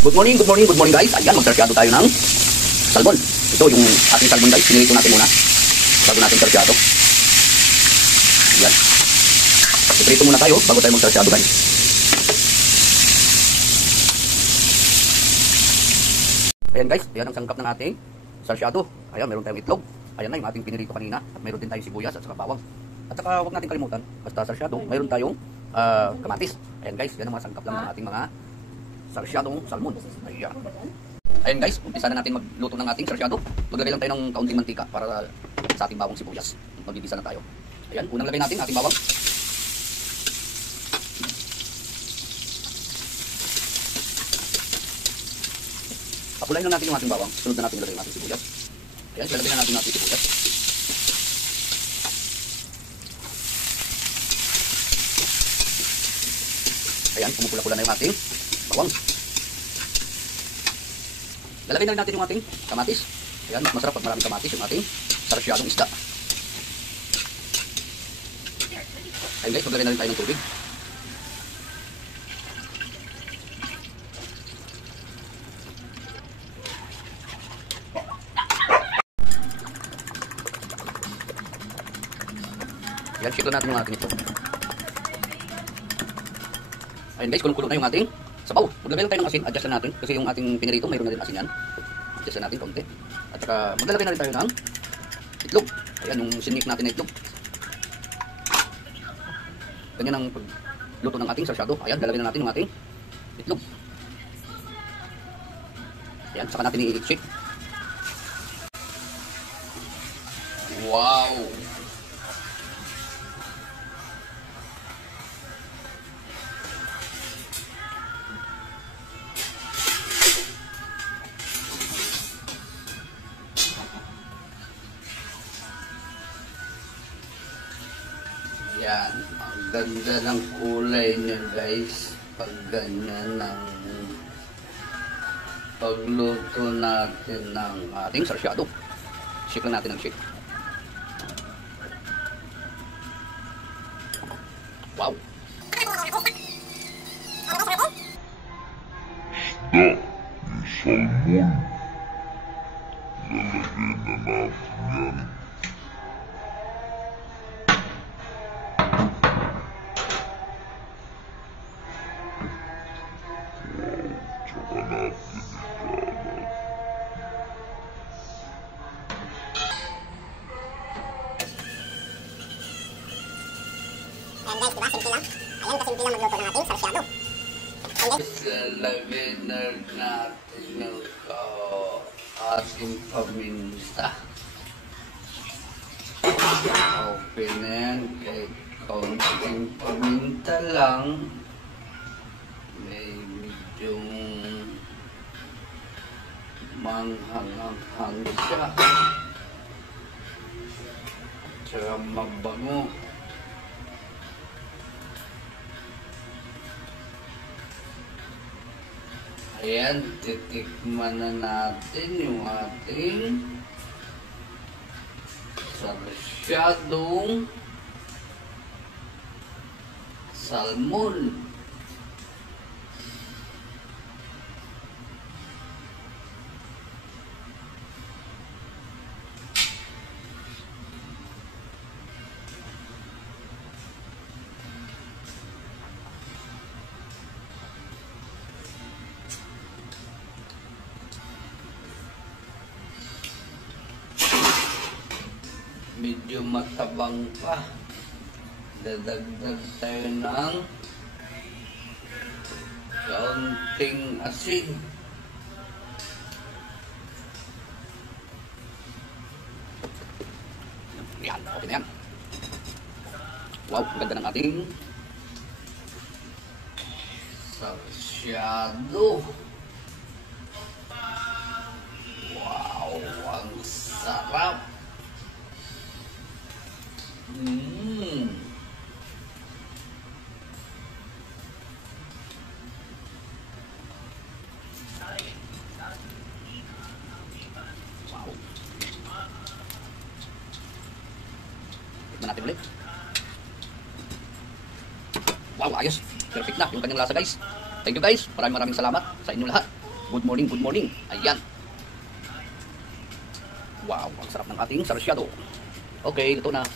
Good morning guys. Ayan, magsersyado tayo ng salmon. Ito yung ating salmon guys. Pinilito natin muna bago natin sersyado. Ayan. Iprito muna tayo bago tayo magsersyado guys. Ayan guys, ayan ang sangkap ng ating sersyado. Ayan, meron tayong itlog. Ayan na yung ating pinilito kanina. At meron din tayong sibuyas at saka bawang. At saka huwag natin kalimutan, basta sersyado, meron tayong kamatis. Ayan guys, yan ang mga sangkap lang ng ating mga sarsyadong salmon. Ayan. Ayan guys, umpisa na natin magluto ng ating sarsyado. Maglagay lang tayo ng kaunting mantika para sa ating bawang sibuyas. Magbibisa na tayo. Ayan, unang lagay natin ating bawang. Papulayin lang natin yung ating bawang. Sunod na natin ilagay yung ating sibuyas. Ayan, ilalagay na natin yung ating sibuyas. Ayan, pumupula-pula na yung ating bawang. Lalagay na rin natin yung ating kamatis. Ayan, mas masarap pag maraming kamatis yung ating sarsyadong isda. Ayan guys, maglagay na rin tayo ng tubig. Ayan, shake natin yung ating ito. Ayan guys, kulong-kulong na yung ating sabaw. Maglagay lang tayo ng asin, adjust na natin. Kasi yung ating pinirito, mayroon na din asin yan. Adjust na natin konti. At saka maglalagay na rin tayo ng itlog. Ayan, yung sinik natin na itlog. Ganyan ang pagluto ng ating sarsyado. Ayan, lalagay na natin yung ating itlog. Ayan, saka natin i-shake. Wow! Yan, ang ganda ng kulay niya guys. Pag ganyan ng pagluto natin ng ating sarsyado. Shake lang natin ang shake. Wow! Isda, yung salmon. Lalagay na natin yan. Ayan guys, diba? Simple lang. Ayan, kasimple lang magluto ng ating sarsyado. Lalagay na natin ng ating paminta. Open na yan. Kahit kaunting paminta lang. May medyong manghang-hang siya. Tsaka mabango. Ayan, titikman na natin yung ating sarsyadong salmon. Medyo matabang pa. Dadagdag tayo ng kaunting asin. Yan, okay na yan. Wow, ganda ng ating sarsyado. Wow, ang sarap. Wow. Tignan natin ulit. Wow, ayos. Perfect na yung kanyang lasa guys. Thank you guys. Maraming salamat sa inyo lahat. Good morning, good morning. Ayan. Wow, ang sarap ng ating sarsyado. Okay, ito na.